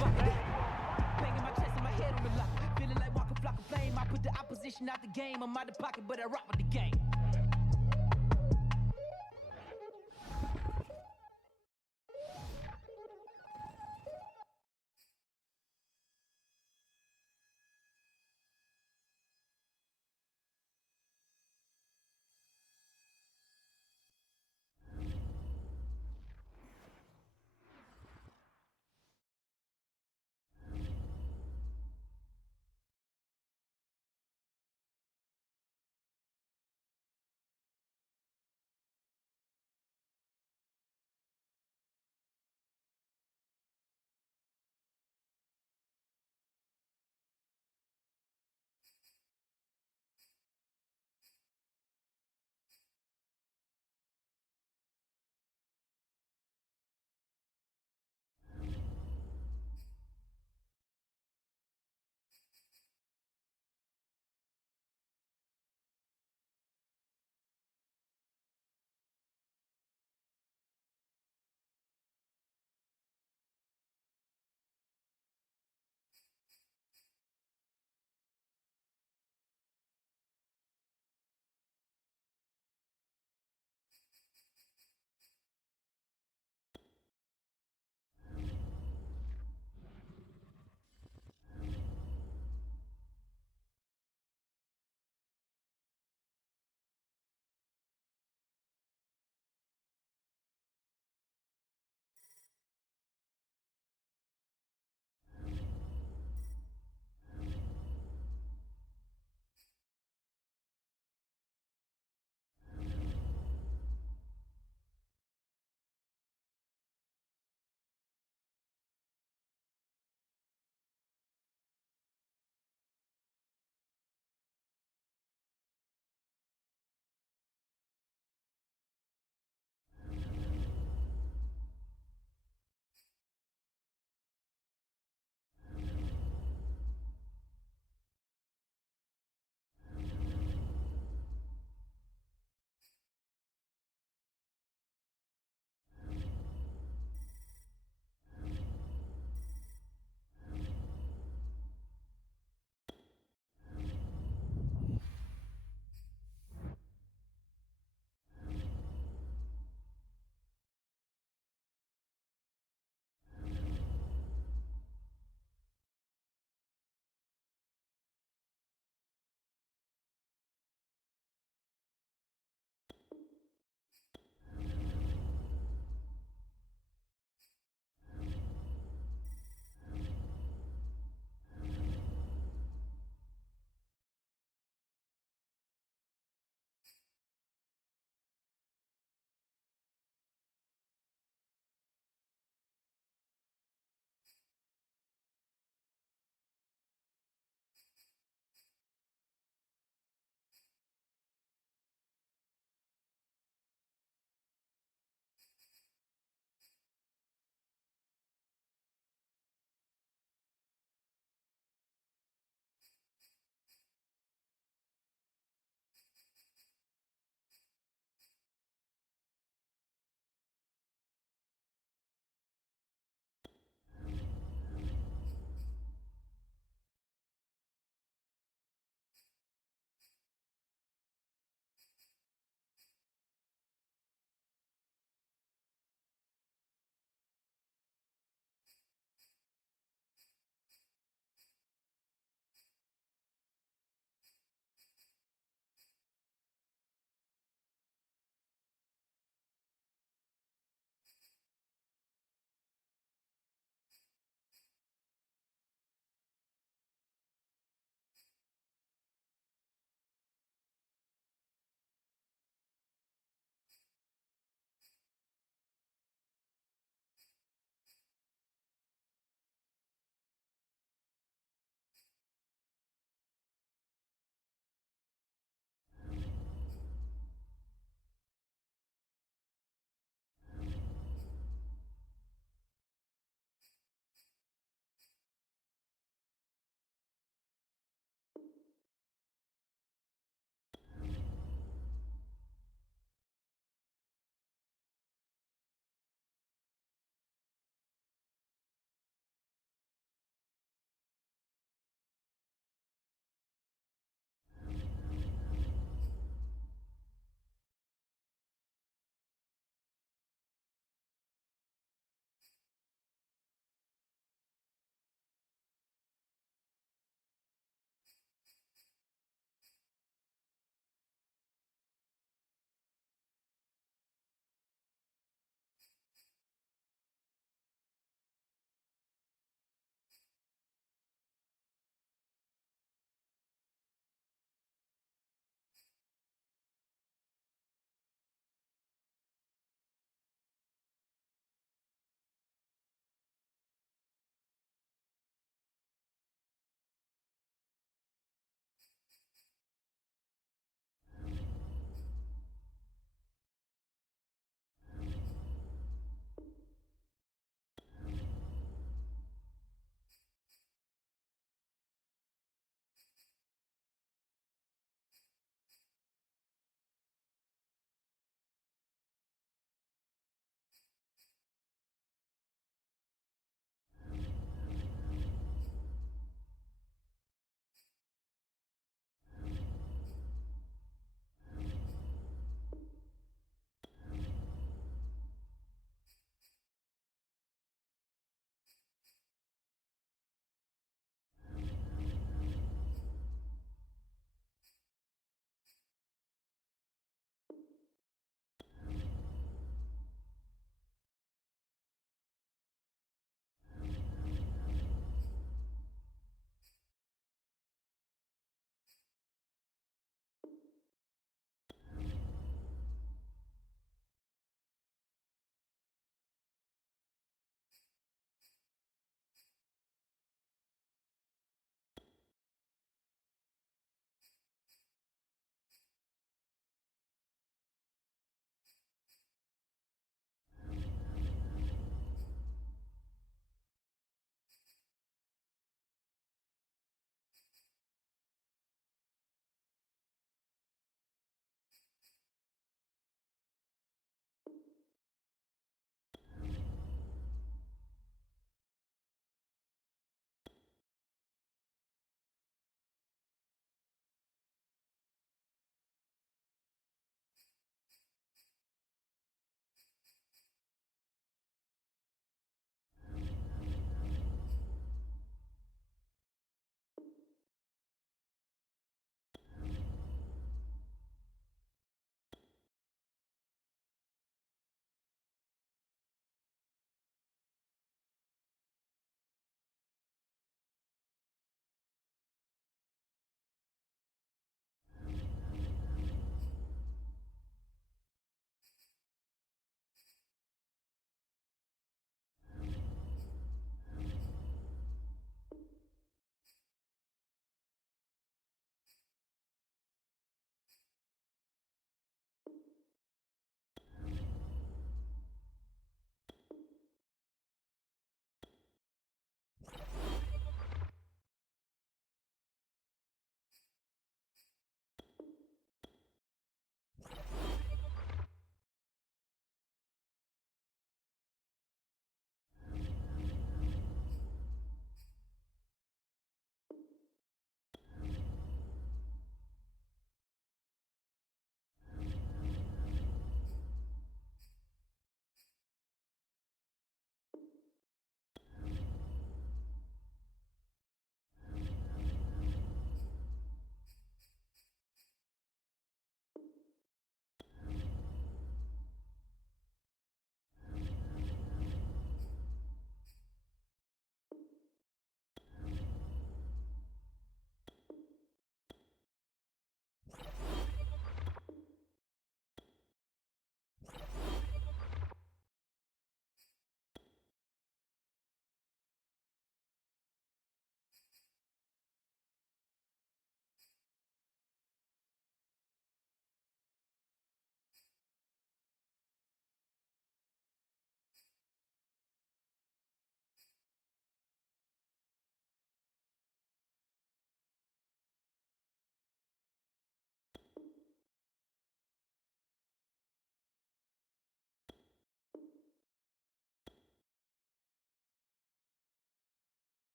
Banging my chest and my head on the lock. Feeling like walking flock of flame. I put the opposition out the game. I'm out the pocket, but I rock with the game.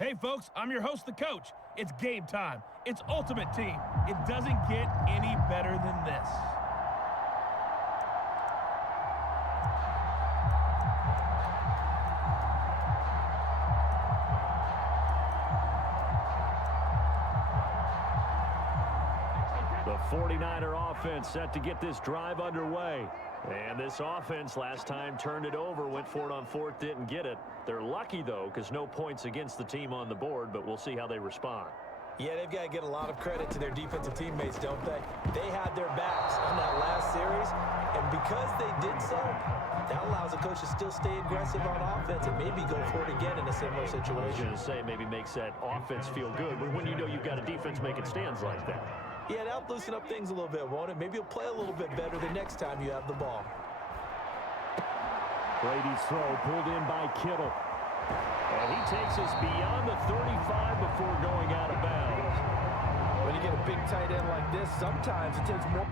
Hey, folks, I'm your host, the coach. It's game time. It's Ultimate Team. It doesn't get any better than this. The 49er offense set to get this drive underway. And this offense last time turned it over, went for it on fourth, didn't get it. They're lucky, though, because no points against the team on the board, but we'll see how they respond. Yeah, they've got to get a lot of credit to their defensive teammates, don't they? They had their backs on that last series, and because they did so, that allows the coach to still stay aggressive on offense and maybe go for it again in a similar situation. I was going to say, maybe makes that offense feel good, but when you know you've got a defense making stands like that. Yeah, that'll loosen up things a little bit, won't it? Maybe you'll play a little bit better the next time you have the ball. Brady's throw pulled in by Kittle. And he takes us beyond the 35 before going out of bounds. When you get a big tight end like this, sometimes it takes more.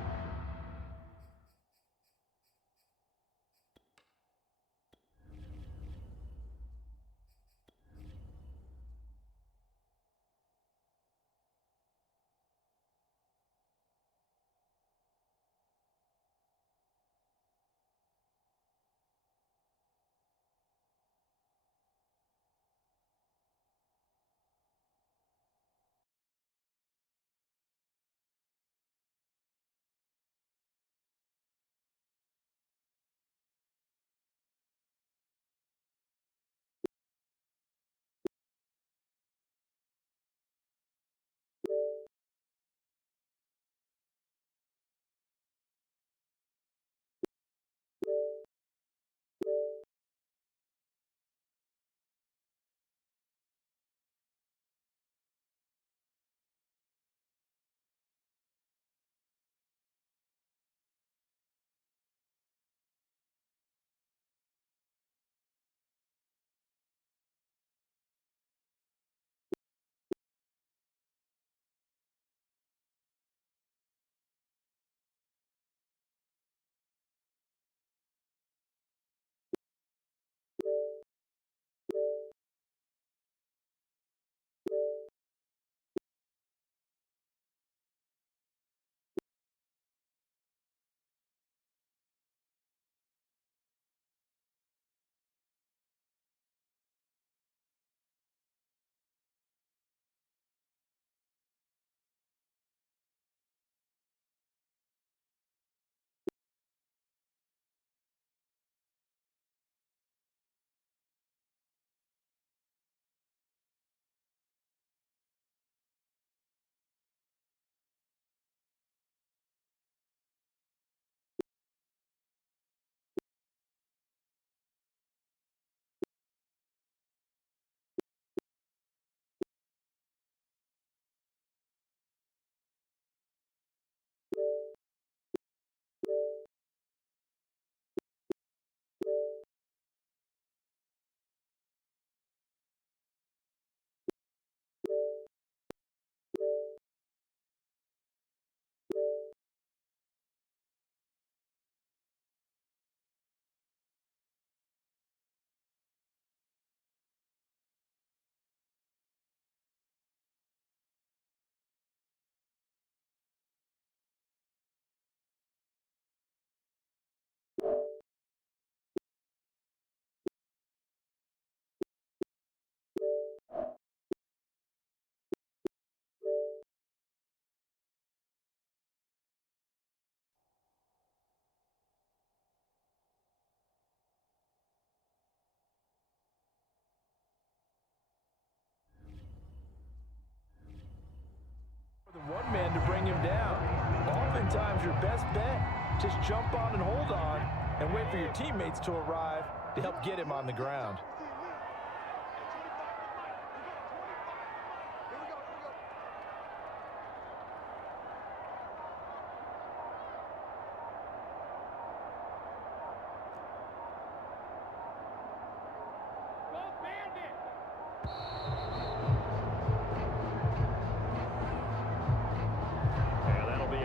One man to bring him down. Oftentimes your best bet, just jump on and hold on and wait for your teammates to arrive to help get him on the ground.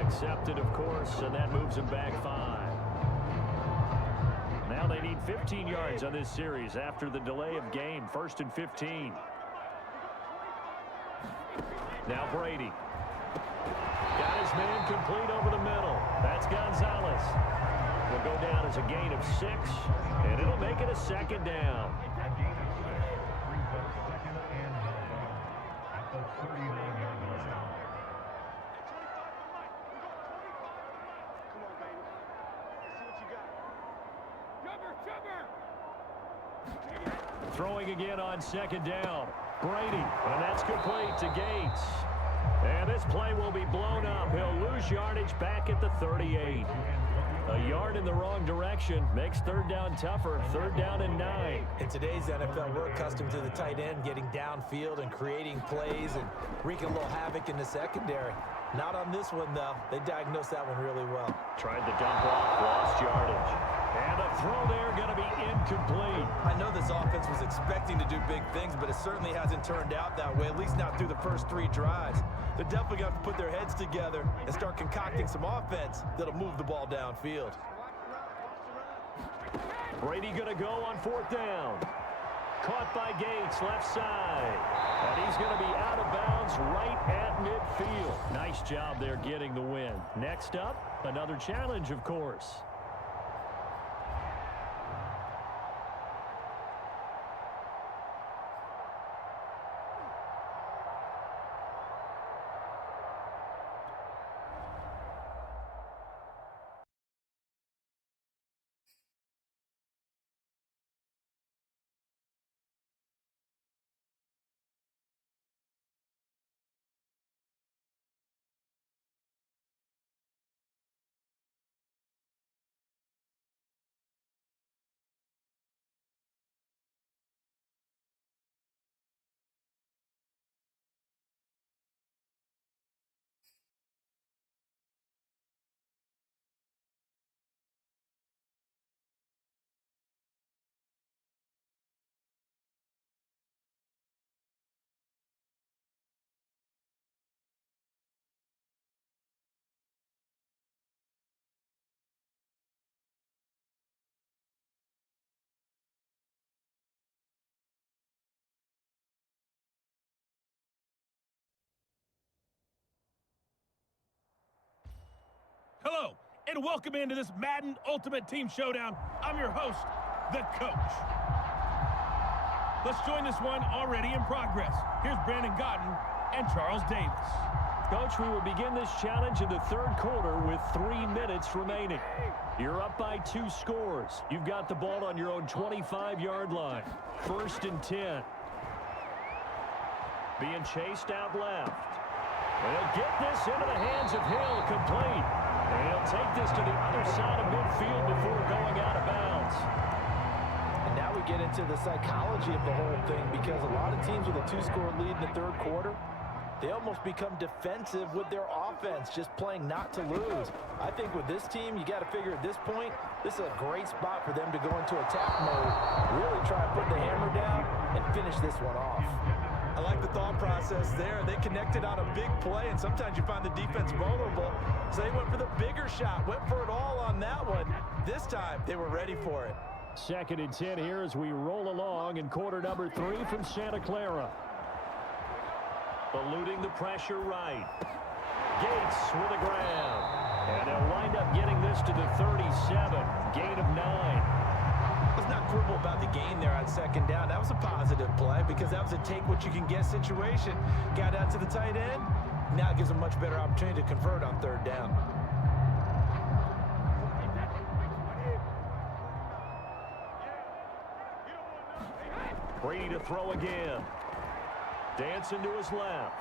Accepted, of course, and that moves them back 5. Now they need 15 yards on this series after the delay of game. 1st and 15. Now Brady. Got his man complete over the middle. That's Gonzalez. Will go down as a gain of 6, and it'll make it a second down. Throwing again on second down. Brady, and that's complete to Gates. And this play will be blown up. He'll lose yardage back at the 38. A yard in the wrong direction makes third down tougher. Third down and 9. In today's NFL, we're accustomed to the tight end getting downfield and creating plays and wreaking a little havoc in the secondary. Not on this one, though. They diagnosed that one really well. Tried to dump off, lost yardage. And the throw there going to be incomplete. I know this offense was expecting to do big things, but it certainly hasn't turned out that way, at least not through the first 3 drives. They're definitely going to have to put their heads together and start concocting some offense that'll move the ball downfield. Brady going to go on 4th down. Caught by Gates, left side. And he's going to be out of bounds right at midfield. Nice job there getting the win. Next up, another challenge, of course. Hello, and welcome into this Madden Ultimate Team Showdown. I'm your host, the Coach. Let's join this one already in progress. Here's Brandon Godden and Charles Davis. Coach, we will begin this challenge in the 3rd quarter with 3 minutes remaining. You're up by 2 scores. You've got the ball on your own 25-yard line. 1st and 10. Being chased out left. They'll get this into the hands of Hill, complete. And he'll take this to the other side of midfield before going out of bounds. And now we get into the psychology of the whole thing, because a lot of teams with a 2-score lead in the 3rd quarter, they almost become defensive with their offense, just playing not to lose. I think with this team, you got to figure at this point, this is a great spot for them to go into attack mode, really try and put the hammer down and finish this one off. I like the thought process there. They connected on a big play, and sometimes you find the defense vulnerable. So they went for the bigger shot, went for it all on that one. This time, they were ready for it. 2nd and 10 here as we roll along in quarter number 3 from Santa Clara. Eluding the pressure right. Gates with the ground. And they'll wind up getting this to the 37. Gain of 9. Let's not quibble about the gain there on 2nd down. That was a positive play because that was a take-what-you-can-get situation. Got out to the tight end. Now it gives them a much better opportunity to convert on 3rd down. Brady to throw again. Dancing to his left.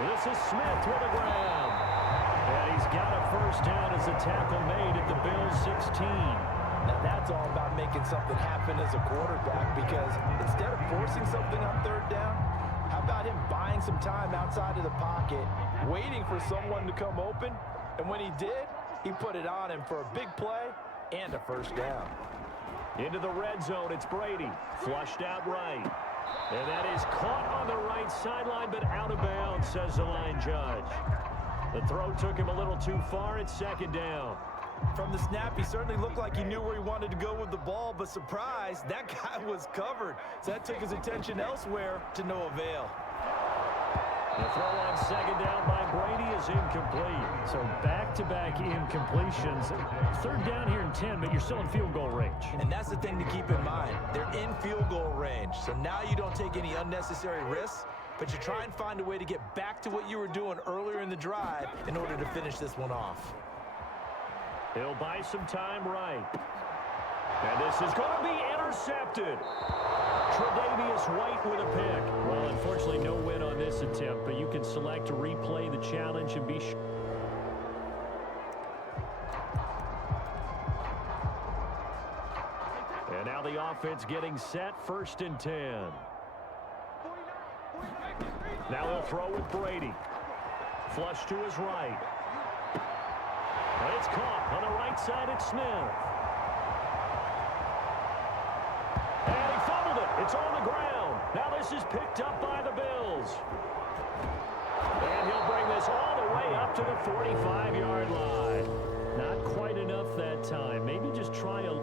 This is Smith with the ground. And he's got a 1st down as a tackle made at the Bills' 16. Now that's all about making something happen as a quarterback, because instead of forcing something on 3rd down, how about him buying some time outside of the pocket, waiting for someone to come open, and when he did, he put it on him for a big play and a 1st down. Into the red zone, it's Brady. Flushed out right. And that is caught on the right sideline, but out of bounds, says the line judge. The throw took him a little too far. It's 2nd down. From the snap, he certainly looked like he knew where he wanted to go with the ball, but surprise, that guy was covered. So that took his attention elsewhere to no avail. The throw on second down by Brady is incomplete. So back-to-back incompletions. Third down here in 10, but you're still in field goal range. And that's the thing to keep in mind. They're in field goal range. So now you don't take any unnecessary risks, but you try and find a way to get back to what you were doing earlier in the drive in order to finish this one off. He'll buy some time right. And this is going to be intercepted. Tre'Davious White with a pick. Well, unfortunately, no win on this attempt, but you can select to replay the challenge and be sure. And now the offense getting set, 1st and 10. Now he'll throw with Brady. Flush to his right. And it's caught on the right side. It's Smith. And he fumbled it. It's on the ground. Now this is picked up by the Bills. And he'll bring this all the way up to the 45-yard line. Not quite enough that time. Maybe just try a...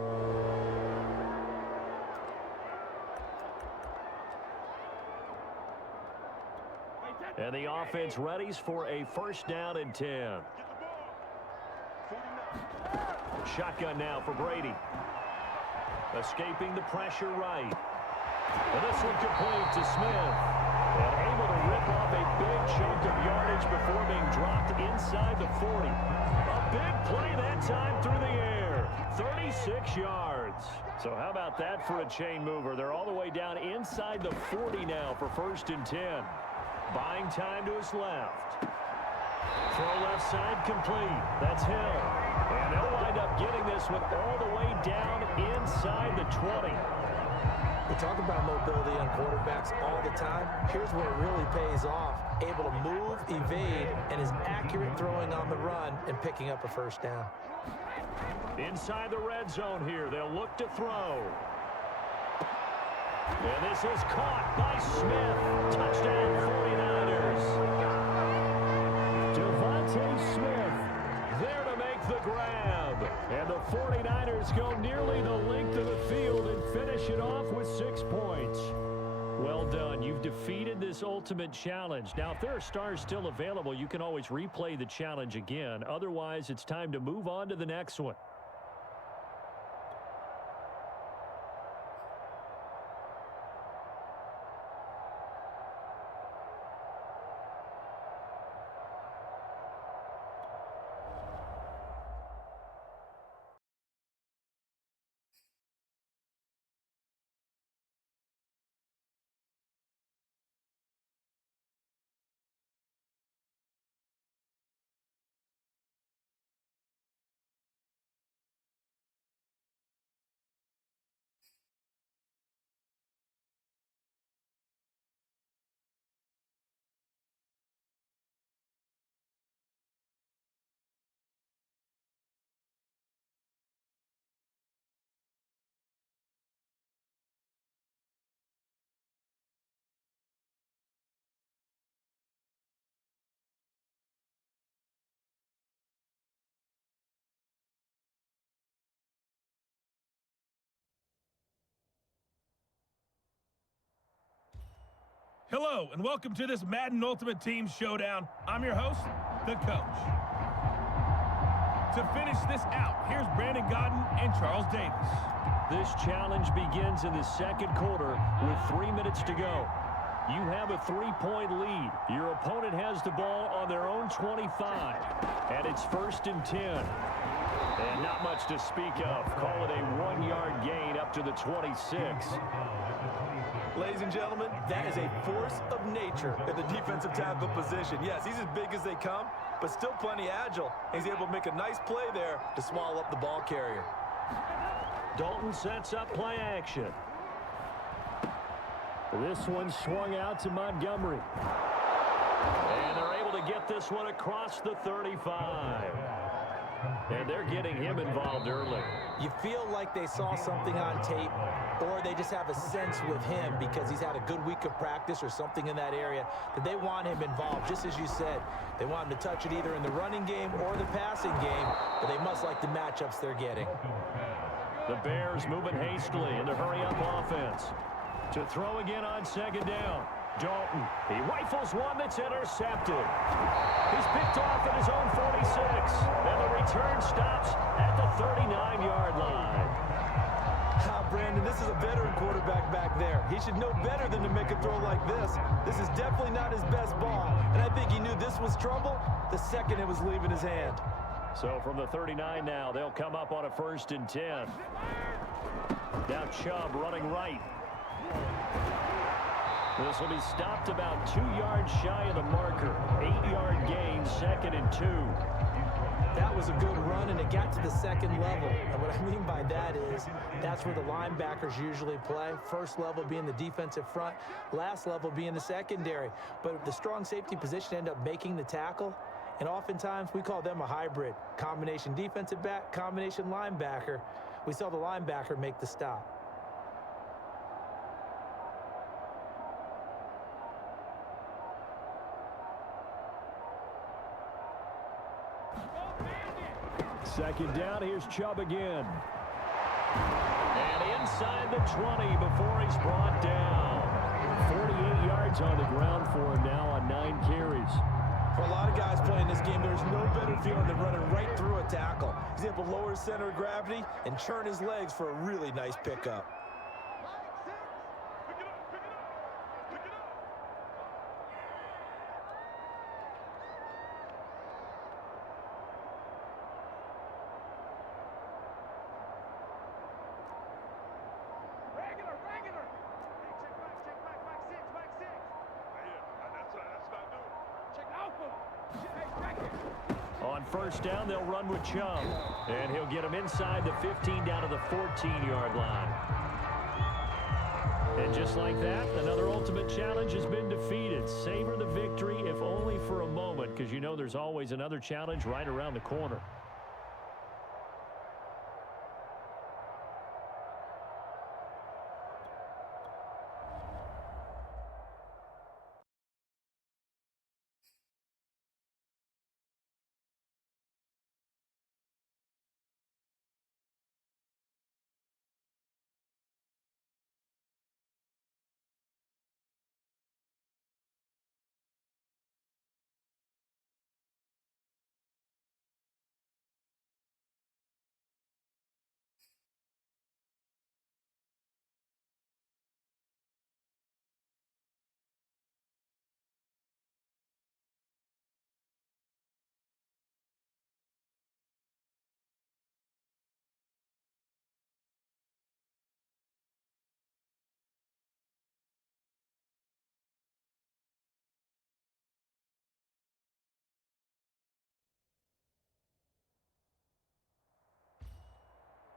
And the offense readies for a 1st down and 10. Shotgun now for Brady. Escaping the pressure right. And this one complete to Smith. And able to rip off a big chunk of yardage before being dropped inside the 40. A big play that time through the air. 36 yards. So how about that for a chain mover? They're all the way down inside the 40 now for 1st and 10. Buying time to his left. Throw left side complete. That's Hill. And they'll wind up getting this one all the way down inside the 20. We talk about mobility on quarterbacks all the time. Here's where it really pays off. Able to move, evade, and is accurate throwing on the run and picking up a 1st down. Inside the red zone here. They'll look to throw. And this is caught by Smith. Touchdown 49ers. Devontae Smith there to make the grab. And the 49ers go nearly the length of the field and finish it off with 6 points. Well done. You've defeated this ultimate challenge. Now, if there are stars still available, you can always replay the challenge again. Otherwise, it's time to move on to the next one. Hello, and welcome to this Madden Ultimate Team Showdown. I'm your host, the coach. To finish this out, here's Brandon Godden and Charles Davis. This challenge begins in the 2nd quarter with 3 minutes to go. You have a 3-point lead. Your opponent has the ball on their own 25, and it's 1st and 10. And not much to speak of. Call it a 1-yard gain up to the 26. Ladies and gentlemen, that is a force of nature in the defensive tackle position. Yes, he's as big as they come, but still plenty agile. He's able to make a nice play there to swallow up the ball carrier. Dalton sets up play action. This one swung out to Montgomery. And they're able to get this one across the 35. And they're getting him involved early. You feel like they saw something on tape, or they just have a sense with him because he's had a good week of practice or something in that area that they want him involved. Just as you said, they want him to touch it either in the running game or the passing game, but they must like the matchups they're getting. The Bears moving hastily in the hurry-up offense. To throw again on 2nd down. Dalton. He rifles one that's intercepted. He's picked off at his own 46. And the return stops at the 39-yard line. Brandon, this is a veteran quarterback back there. He should know better than to make a throw like this. This is definitely not his best ball. And I think he knew this was trouble the second it was leaving his hand. So from the 39 now, they'll come up on a 1st and 10. Now Chubb running right. This will be stopped about 2 yards shy of the marker. 8-yard gain, 2nd and 2. That was a good run, and it got to the second level. And what I mean by that is that's where the linebackers usually play. First level being the defensive front, last level being the secondary. But the strong safety position ended up making the tackle, and oftentimes we call them a hybrid. Combination defensive back, combination linebacker. We saw the linebacker make the stop. Second down, here's Chubb again. And inside the 20 before he's brought down. 48 yards on the ground for him now on 9 carries. For a lot of guys playing this game, there's no better feeling than running right through a tackle. He's able to lower his center of gravity and churn his legs for a really nice pickup. On 1st down, they'll run with Chubb. And he'll get him inside the 15 down to the 14-yard line. And just like that, another ultimate challenge has been defeated. Savor the victory, if only for a moment, because you know there's always another challenge right around the corner.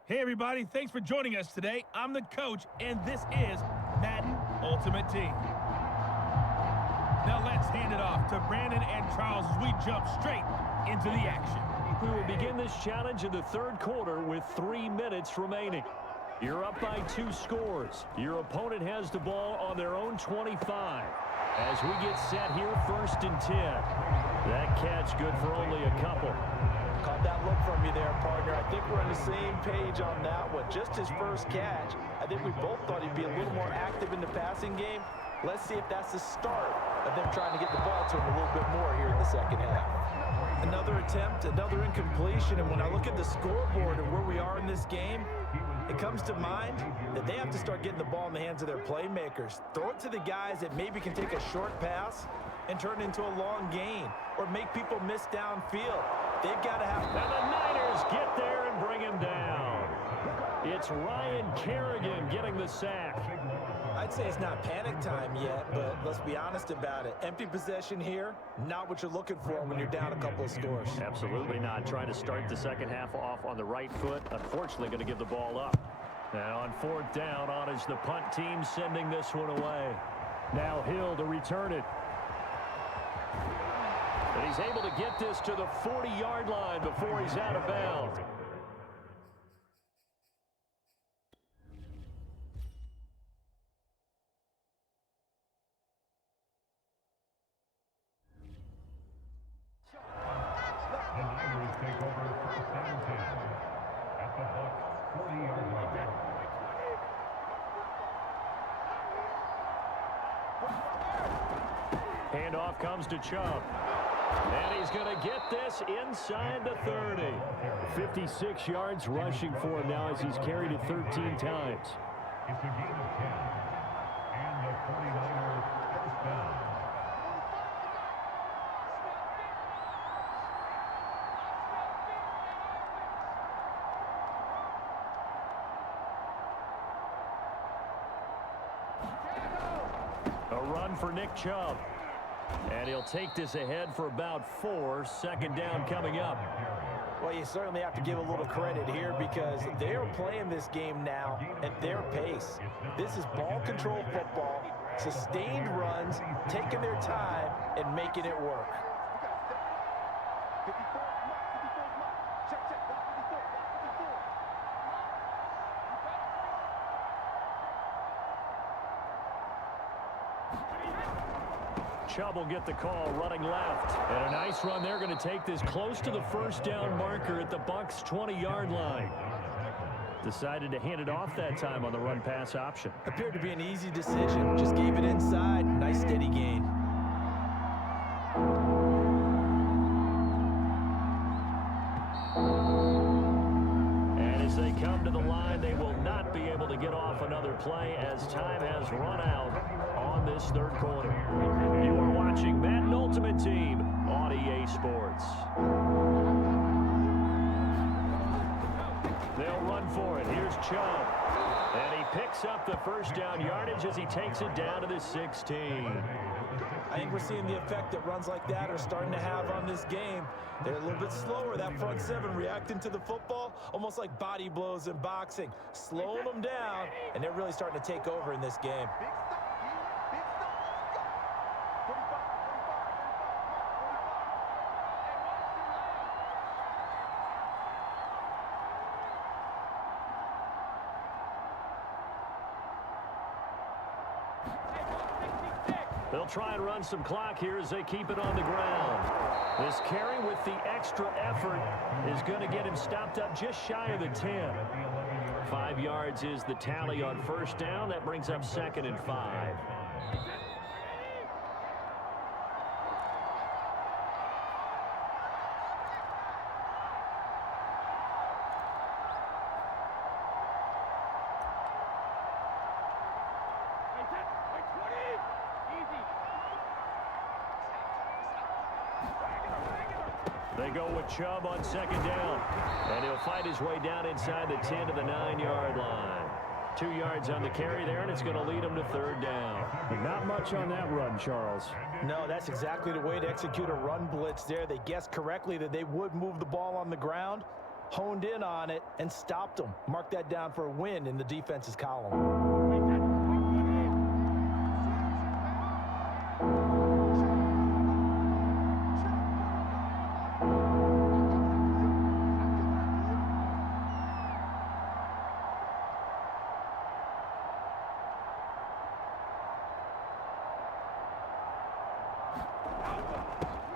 Hey everybody, thanks for joining us today. I'm the coach, and this is Madden Ultimate Team. Now let's hand it off to Brandon and Charles as we jump straight into the action. We will begin this challenge in the 3rd quarter with 3 minutes remaining. You're up by 2 scores. Your opponent has the ball on their own 25. As we get set here, 1st and 10. That catch good for only a couple. Caught that look from you there, partner. I think we're on the same page on that one. Just his first catch. I think we both thought he'd be a little more active in the passing game. Let's see if that's the start of them trying to get the ball to him a little bit more here in the second half. Another attempt, another incompletion, and when I look at the scoreboard and where we are in this game, it comes to mind that they have to start getting the ball in the hands of their playmakers. Throw it to the guys that maybe can take a short pass and turn it into a long gain or make people miss downfield. They've got to have... And the Niners get there and bring him down. It's Ryan Kerrigan getting the sack. I'd say it's not panic time yet, but let's be honest about it. Empty possession here, not what you're looking for when you're down a couple of scores. Absolutely not. Trying to start the second half off on the right foot. Unfortunately, going to give the ball up. And on 4th down, on is the punt team sending this one away. Now Hill to return it. And he's able to get this to the 40-yard line before he's out of bounds. The Niners take over 1st and 10 at the Bucs 40-yard line. comes to Chubb. And he's going to get this inside the 30. 56 yards rushing for him now as he's carried it 13 times. It's a gain of 10. And the 49ers first down. A run for Nick Chubb. And he'll take this ahead for about 4. Second down coming up. Well, you certainly have to give a little credit here because they're playing this game now at their pace. This is ball control football, sustained runs, taking their time, and making it work. Chubb will get the call running left. And a nice run. They're going to take this close to the first down marker at the Bucs' 20-yard line. Decided to hand it off that time on the run-pass option. Appeared to be an easy decision. Just gave it inside. Nice steady gain. And as they come to the line, they will not be able to get off another play as time has run out on this third quarter. You are watching Madden Ultimate Team on EA Sports. They'll run for it. Here's Chubb. And he picks up the first down yardage as he takes it down to the 16. I think we're seeing the effect that runs like that are starting to have on this game. They're a little bit slower, that front seven reacting to the football, almost like body blows in boxing, slowing them down, and they're really starting to take over in this game. They'll try and run some clock here as they keep it on the ground. This carry with the extra effort is going to get him stopped up just shy of the 10. 5 yards is the tally on first down. That brings up 2nd and 5. They go with Chubb on 2nd down. And he'll fight his way down inside the 10 to the 9-yard line. 2 yards on the carry there, and it's going to lead him to 3rd down. Not much on that run, Charles. No, that's exactly the way to execute a run blitz there. They guessed correctly that they would move the ball on the ground, honed in on it, and stopped them. Mark that down for a win in the defense's column.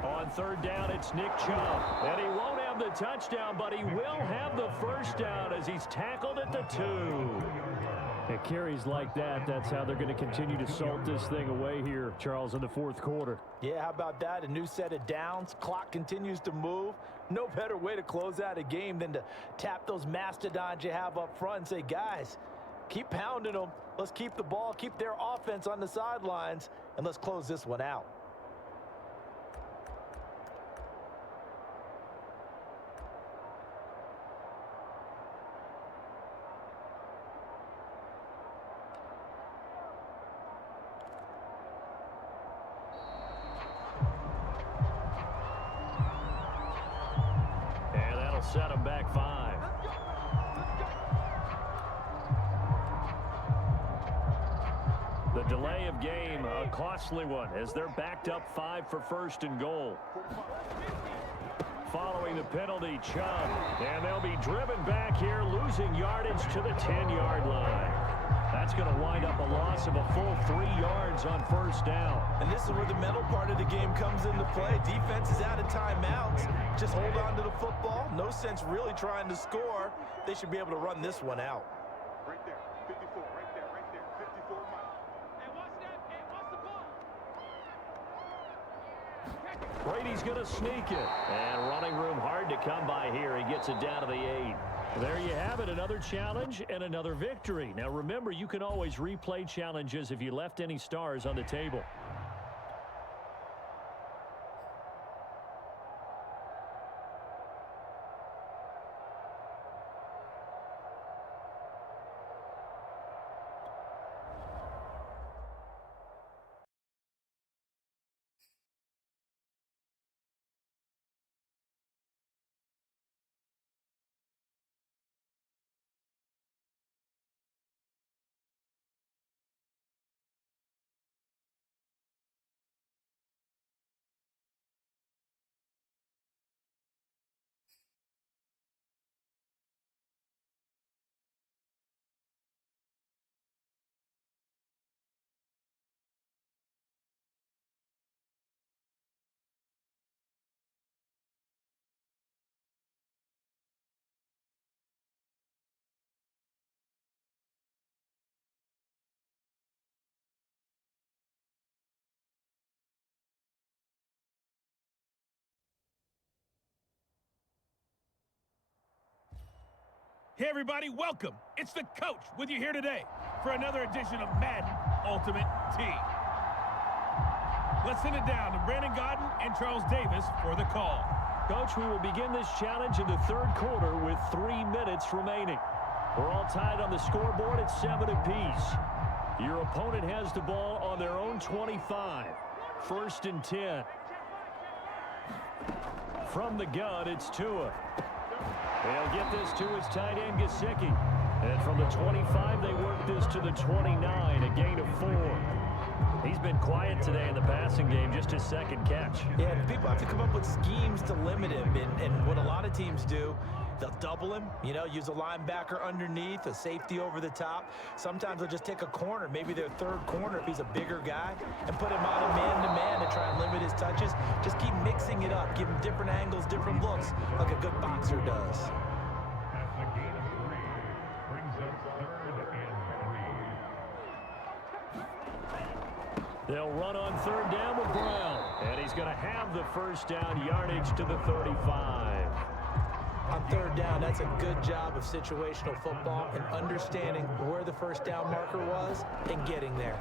On 3rd down, it's Nick Chubb. And he won't have the touchdown, but he will have the first down as he's tackled at the 2. It carries like that. That's how they're going to continue to salt this thing away here, Charles, in the 4th quarter. Yeah, how about that? A new set of downs. Clock continues to move. No better way to close out a game than to tap those mastodons you have up front and say, guys, keep pounding them. Let's keep the ball, keep their offense on the sidelines, and let's close this one out. Set him back 5. The delay of game, a costly one, as they're backed up 5 for 1st and goal. Following the penalty, Chubb, and they'll be driven back here, losing yardage to the 10-yard line. That's going to wind up a loss of a full 3 yards on 1st down. And this is where the mental part of the game comes into play. Defense is out of timeouts. Just hold on to the football. No sense really trying to score. They should be able to run this one out. Right there, 54, right there, 54 miles. Hey, watch that. Hey, watch the ball. he's going to sneak it. And running room hard to come by here. He gets it down to the 8. There you have it, another challenge and another victory. Now remember, you can always replay challenges if you left any stars on the table. Hey everybody, welcome. It's the coach with you here today for another edition of Madden Ultimate Team. Let's send it down to Brandon Godden and Charles Davis for the call. Coach, we will begin this challenge in the third quarter with 3 minutes remaining. We're all tied on the scoreboard at 7 apiece. Your opponent has the ball on their own 25. 1st and 10. From the gun, it's Tua. They'll get this to his tight end, Gesicki. And from the 25, they work this to the 29, a gain of 4. He's been quiet today in the passing game, just his second catch. Yeah, and people have to come up with schemes to limit him. And what a lot of teams do, they'll double him, use a linebacker underneath, a safety over the top. Sometimes they'll just take a corner, maybe their third corner if he's a bigger guy, and put him out of man-to-man to try and limit his touches. Just keep mixing it up, give him different angles, different looks, like a good boxer does. That's a gain of 3. Brings up 3rd and 3. They'll run on 3rd down with Brown. And he's going to have the first down yardage to the 35. On 3rd down, that's a good job of situational football and understanding where the first down marker was and getting there.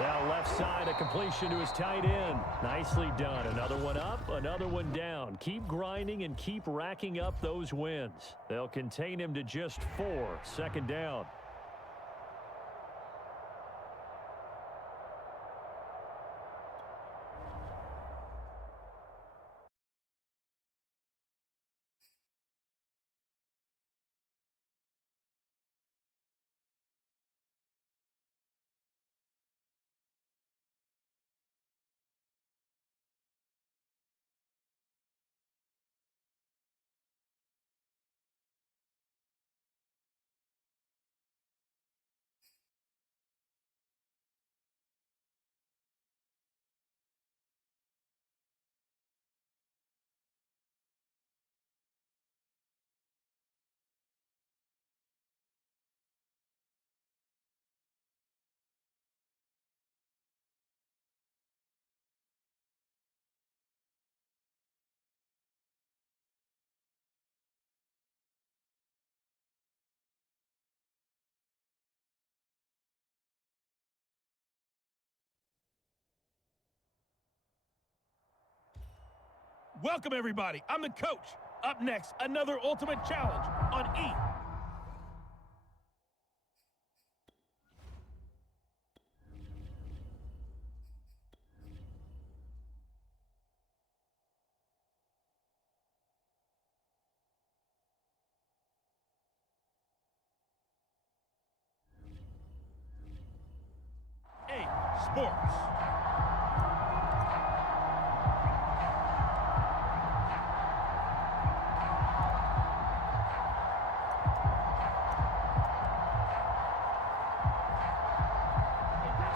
Now left side, a completion to his tight end. Nicely done. Another one up, another one down. Keep grinding and keep racking up those wins. They'll contain him to just 4. 2nd down. Welcome everybody. I'm the coach. Up next, another ultimate challenge on E. Sports.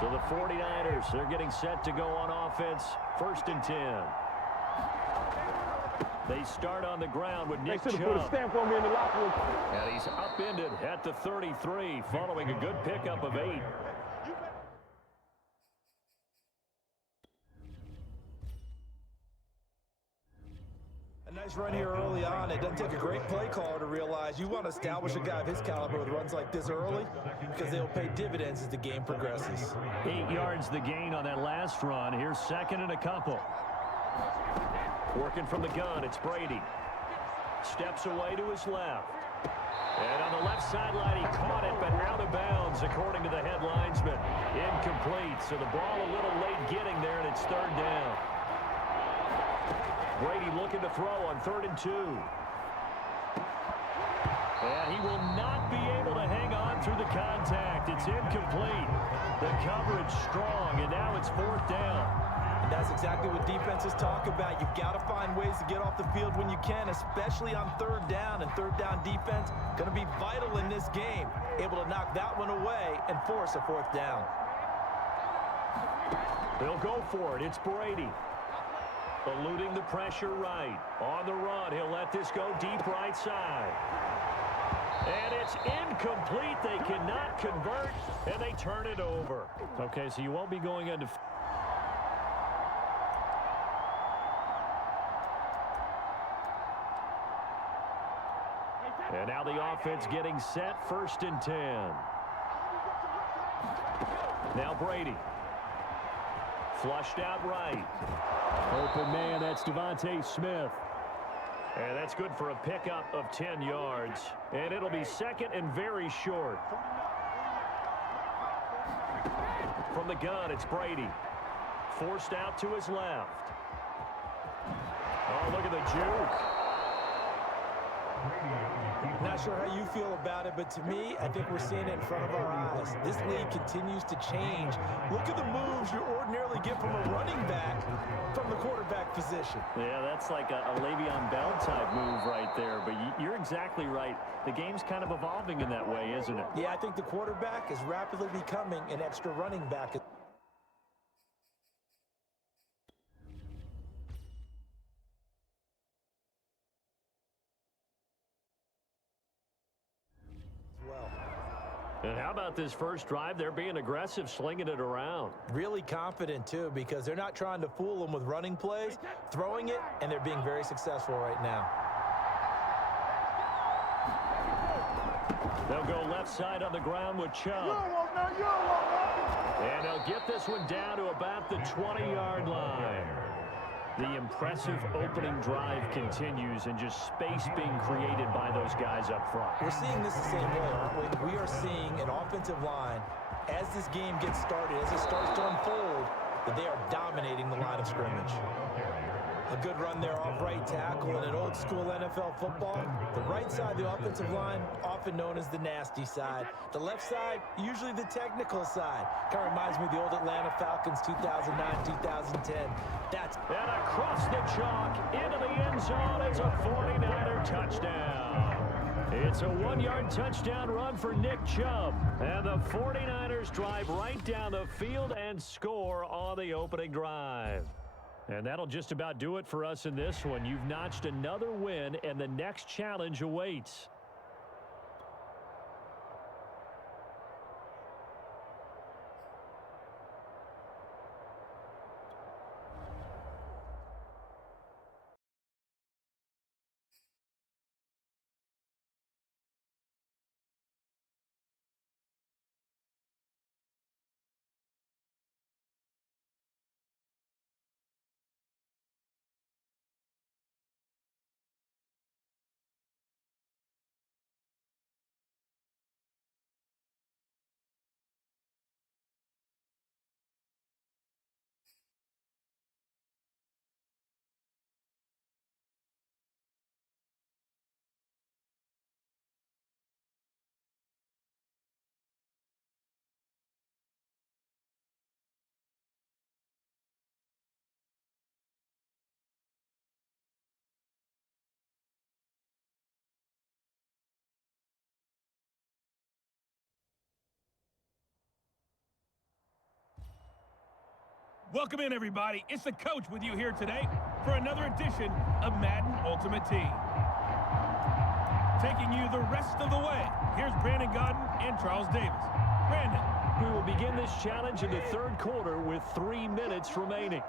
So the 49ers, they're getting set to go on offense. 1st and 10. They start on the ground with Nick Chubb. Put a stamp on me in the locker room. And he's upended at the 33, following a good pickup of 8. nice run here early on. It doesn't take a great play caller to realize you want to establish a guy of his caliber with runs like this early because they'll pay dividends as the game progresses. 8 yards the gain on that last run. Here's second and a couple. Working from the gun, it's Brady. Steps away to his left. And on the left sideline, he caught it, but out of bounds, according to the head linesman. Incomplete, so the ball a little late getting there, and it's third down. Brady looking to throw on 3rd and 2. And he will not be able to hang on through the contact. It's incomplete. The coverage strong, and now it's 4th down. And that's exactly what defenses talk about. You've got to find ways to get off the field when you can, especially on 3rd down. And 3rd down defense going to be vital in this game. Able to knock that one away and force a 4th down. They'll go for it. It's Brady. Eluding the pressure right. On the run, he'll let this go deep right side. And it's incomplete. They cannot convert, and they turn it over. Okay, so you won't be going into... And now the offense getting set, 1st and 10. Now Brady. Flushed out right. Open man, that's Devontae Smith. And that's good for a pickup of 10 yards. And it'll be 2nd and very short. From the gun, it's Brady. Forced out to his left. Oh, look at the juke. Not sure how you feel about it, but to me, I think we're seeing it in front of our eyes. This league continues to change. Look at the moves you ordinarily get from a running back from the quarterback position. Yeah, that's like a Le'Veon Bell type move right there, but you're exactly right. The game's kind of evolving in that way, isn't it? Yeah, I think the quarterback is rapidly becoming an extra running back. And how about this first drive? They're being aggressive, slinging it around. Really confident, too, because they're not trying to fool them with running plays, throwing it, and they're being very successful right now. They'll go left side on the ground with Chubb. And they'll get this one down to about the 20-yard line. The impressive opening drive continues, and just space being created by those guys up front. We're seeing this the same way, aren't we? We are seeing an offensive line, as this game gets started, as it starts to unfold, that they are dominating the line of scrimmage. A good run there off right tackle in an old-school NFL football. The right side of the offensive line, often known as the nasty side. The left side, usually the technical side. Kind of reminds me of the old Atlanta Falcons 2009-2010. And across the chalk, into the end zone, it's a 49er touchdown. It's a 1-yard touchdown run for Nick Chubb. And the 49ers drive right down the field and score on the opening drive. And that'll just about do it for us in this one. You've notched another win, and the next challenge awaits. Welcome in, everybody. It's the coach with you here today for another edition of Madden Ultimate Team. Taking you the rest of the way, here's Brandon Gaudin and Charles Davis. Brandon. We will begin this challenge in the third quarter with 3 minutes remaining.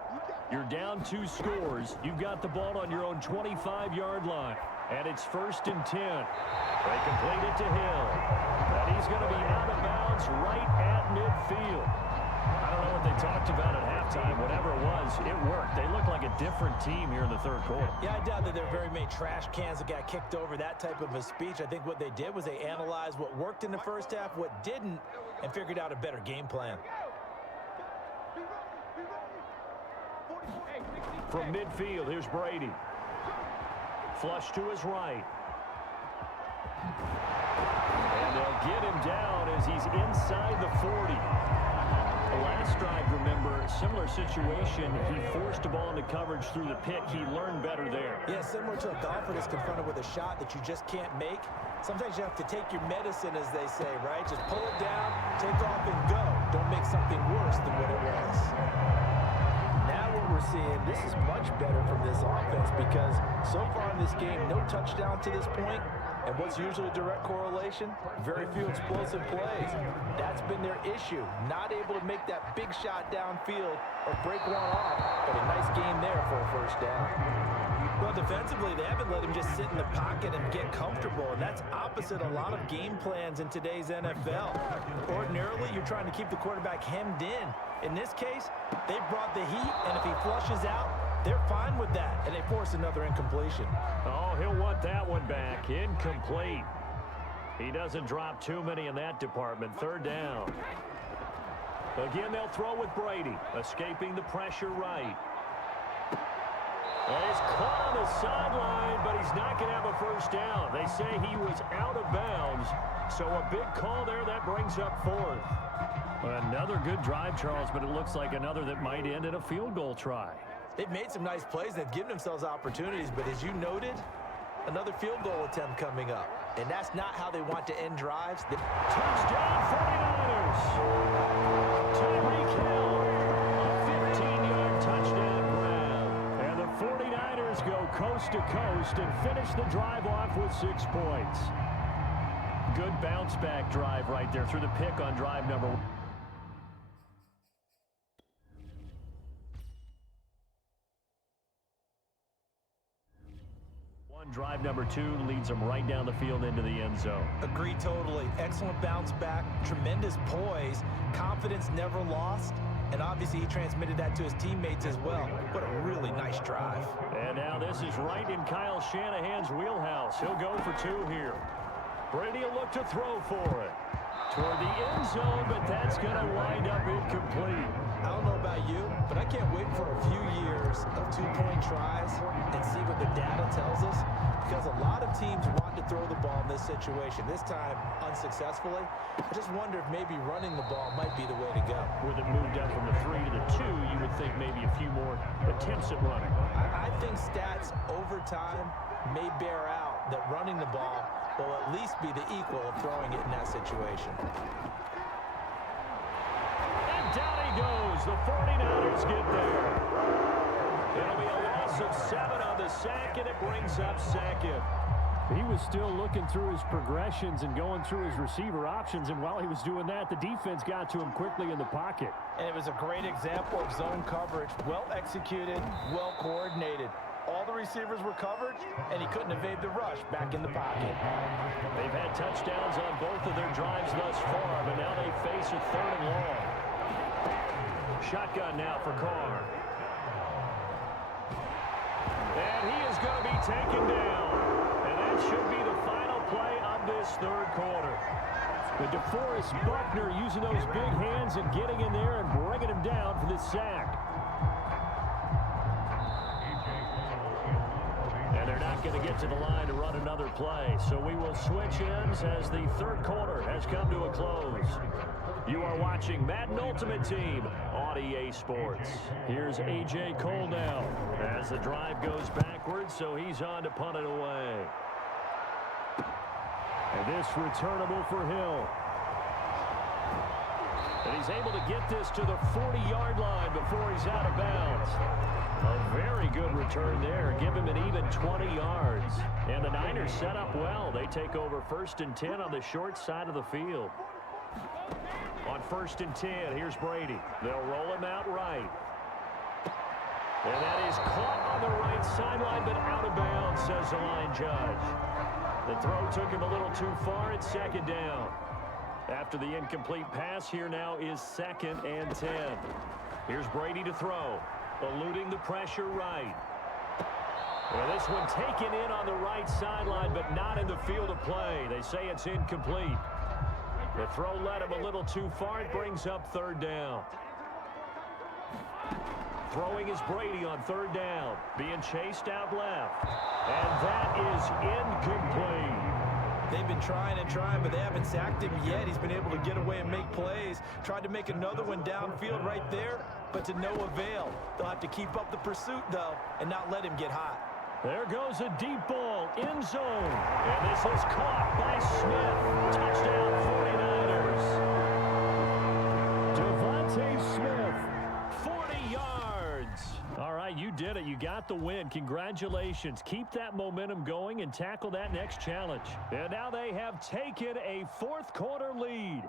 You're down 2 scores. You've got the ball on your own 25-yard line. And it's 1st and 10. They complete it to Hill. And he's going to be out of bounds right at midfield. I don't know what they talked about at halftime. Whatever it was, it worked. They look like a different team here in the 3rd quarter. Yeah, I doubt that there are very many trash cans that got kicked over, that type of a speech. I think what they did was they analyzed what worked in the first half, what didn't, and figured out a better game plan. From midfield, here's Brady. Flush to his right. And they'll get him down as he's inside the 40. The last drive, remember, similar situation. He forced the ball into coverage through the pick. He learned better there. Yeah, similar to a golfer that's confronted with a shot that you just can't make. Sometimes you have to take your medicine, as they say, right? Just pull it down, take off, and go. Don't make something worse than what it was. Now what we're seeing, this is much better from this offense because so far in this game, no touchdown to this point. And what's usually a direct correlation? Very few explosive plays. That's been their issue. Not able to make that big shot downfield or break one off. But a nice game there for a 1st down. Well, defensively, they haven't let him just sit in the pocket and get comfortable, and that's opposite a lot of game plans in today's NFL. Ordinarily, you're trying to keep the quarterback hemmed in. In this case, they brought the heat, and if he flushes out, they're fine with that, and they force another incompletion. Oh, he'll want that one back. Incomplete. He doesn't drop too many in that department. 3rd down. Again, they'll throw with Brady, escaping the pressure right. Well, he's caught on the sideline, but he's not going to have a 1st down. They say he was out of bounds, so a big call there. That brings up 4th. Another good drive, Charles, but it looks like another that might end in a field goal try. They've made some nice plays. They've given themselves opportunities, but as you noted, another field goal attempt coming up. And that's not how they want to end drives. Touchdown, 49ers! Tyreek Hill, a 15-yard touchdown grab. And the 49ers go coast to coast and finish the drive off with 6 points. Good bounce-back drive right there through the pick on drive number 1. Drive number 2 leads them right down the field into the end zone. Agree totally. Excellent bounce back, tremendous poise, confidence never lost, and obviously he transmitted that to his teammates as well. What a really nice drive. And now this is right in Kyle Shanahan's wheelhouse. He'll go for 2 here. Brady will look to throw for it. Toward the end zone, but that's going to wind up incomplete. I don't know about you, but I can't wait for a few years of 2-point tries and see what the data tells us, because a lot of teams want to throw the ball in this situation, this time unsuccessfully. I just wonder if maybe running the ball might be the way to go. With it moved up from the 3 to the 2, you would think maybe a few more attempts at running. I think stats over time may bear out that running the ball will at least be the equal of throwing it in that situation. And down he goes. The 49ers get there. It'll be a loss of 7 on the sack, and it brings up 2nd. He was still looking through his progressions and going through his receiver options, and while he was doing that, the defense got to him quickly in the pocket. And it was a great example of zone coverage. Well executed, well coordinated. All the receivers were covered, and he couldn't evade the rush back in the pocket. They've had touchdowns on both of their drives thus far, but now they face a 3rd and long. Shotgun now for Carr. And he is going to be taken down. And that should be the final play of this 3rd quarter. But DeForest Buckner using those big hands and getting in there and bringing him down for the sack. And they're not going to get to the line to run another play. So we will switch ends as the 3rd quarter has come to a close. You are watching Madden Ultimate Team on EA Sports. Here's A.J. Cole now as the drive goes backwards, so he's on to punt it away. And this returnable for Hill. And he's able to get this to the 40-yard line before he's out of bounds. A very good return there. Give him an even 20 yards. And the Niners set up well. They take over 1st and 10 on the short side of the field. On 1st and 10, here's Brady. They'll roll him out right. And that is caught on the right sideline, but out of bounds, says the line judge. The throw took him a little too far. It's second down. After the incomplete pass, here now is 2nd and 10. Here's Brady to throw, eluding the pressure right. Well, this one taken in on the right sideline, but not in the field of play. They say it's incomplete. The throw led him a little too far. It brings up 3rd down. Throwing is Brady on 3rd down. Being chased out left. And that is incomplete. They've been trying and trying, but they haven't sacked him yet. He's been able to get away and make plays. Tried to make another one downfield right there, but to no avail. They'll have to keep up the pursuit, though, and not let him get hot. There goes a deep ball, end zone. And this is caught by Smith. Touchdown 49ers. Devontae Smith, 40 yards. All right, you did it. You got the win. Congratulations. Keep that momentum going and tackle that next challenge. And now they have taken a 4th quarter lead.